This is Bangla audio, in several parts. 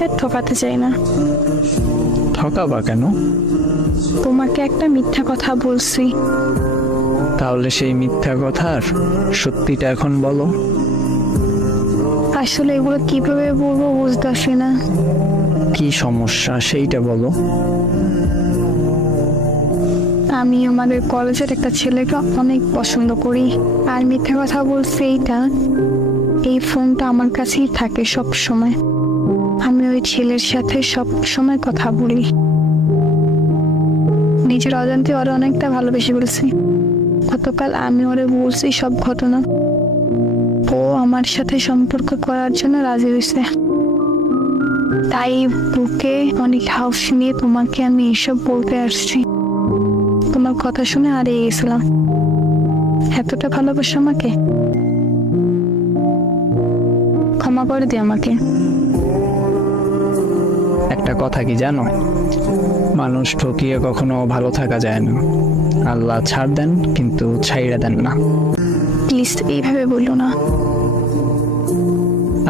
তোমাকে আর ঠকাতে চাই না। ঠকাবা কেন? তোমাকে একটা মিথ্যা কথা বলছি। তাহলে সেই মিথ্যা কথার সত্যিটা এখন বলো। আসলে এগুলো কিভাবে বলবো বুঝতেছি না। কি সমস্যা সেইটা বলো। আমি আমাদের কলেজের একটা ছেলেকে অনেক পছন্দ করি। আর মিথ্যা কথা বলছি এইটা, এই ফোনটা আমার কাছেই থাকে সব সময়। আমি ওই ছেলের সাথে সব সময় কথা বলি। নিজের অজান্তে ওরা অনেকটা ভালোবেসে বলছি। গতকাল আমি ওরে বলছি সব ঘটনা। ও আমার সাথে সম্পর্ক করার জন্য রাজি হয়েছে। তাই বুকে অনেক হাউস নিয়ে তোমাকে আমি এসব বলতে আসছি। তোমার কথা শুনে হারিয়ে গেছিলাম। এতটা ভালোবাসো আমাকে, ক্ষমা করে দিও আমাকে। একটা কথা কি জানো, মানুষ ঠকিয়ে কখনো ভালো থাকা যায় না। আল্লাহ ছাড় দেন কিন্তু ছাইড়া দেন না। প্লিজ এইভাবে বলো না।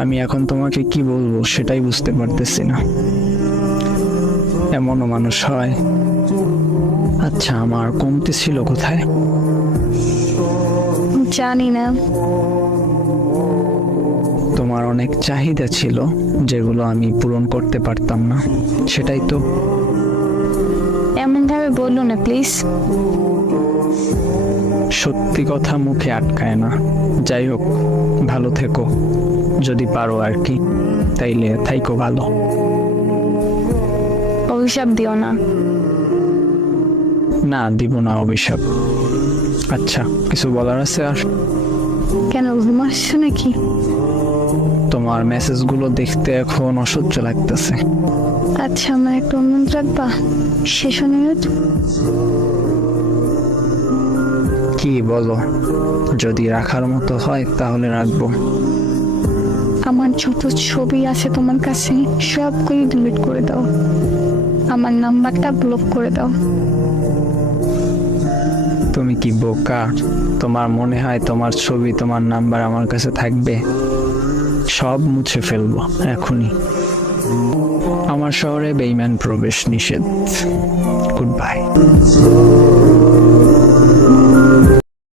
আমি এখন তোমাকে কি বলবো সেটাই বুঝতে পারতেছি না। এমনও মানুষ হয়। আচ্ছা, আমার কমতি ছিল কোথায়? জানি না। তোমার অনেক চাহিদা ছিল যেগুলো আমি পূরণ করতে পারতাম না, সেটাই তো। এমন ভাবে বললো না প্লিজ। সত্যি কথা মুখে আটকায় না। যাই হোক, ভালো থেকো যদি পারো আর কি। তাইলে থাইকো ভালো। অভিশাপ দিও না। না, দিব না অভিশাপ। আচ্ছা, কিছু বলার আছে আর? কেন, ঘুমাচ্ছ নাকি? তোমার মেসেজগুলো দেখতে এখন অসহ্য লাগতেছে। আচ্ছা, আমার একটা অনুরোধ রাখবা? শেষ অনুরোধ। কি বলো? যদি রাখার মতো হয় তাহলে রাখবো। আমার যত ছবি আছে তোমার কাছে সবগুলো ডিলিট করে দাও। আমার নাম্বারটা ব্লক করে দাও। তুমি কি বোকা? তোমার মনে হয় তোমার ছবি, তোমার নাম্বার আমার কাছে থাকবে? সব মুছে ফেলবো এখনই। আমার শহরে বেঈমান প্রবেশ নিষেধ। Good bye.